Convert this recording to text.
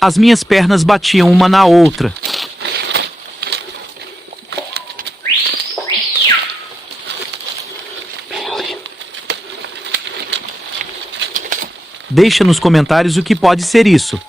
As minhas pernas batiam uma na outra. Deixa nos comentários o que pode ser isso.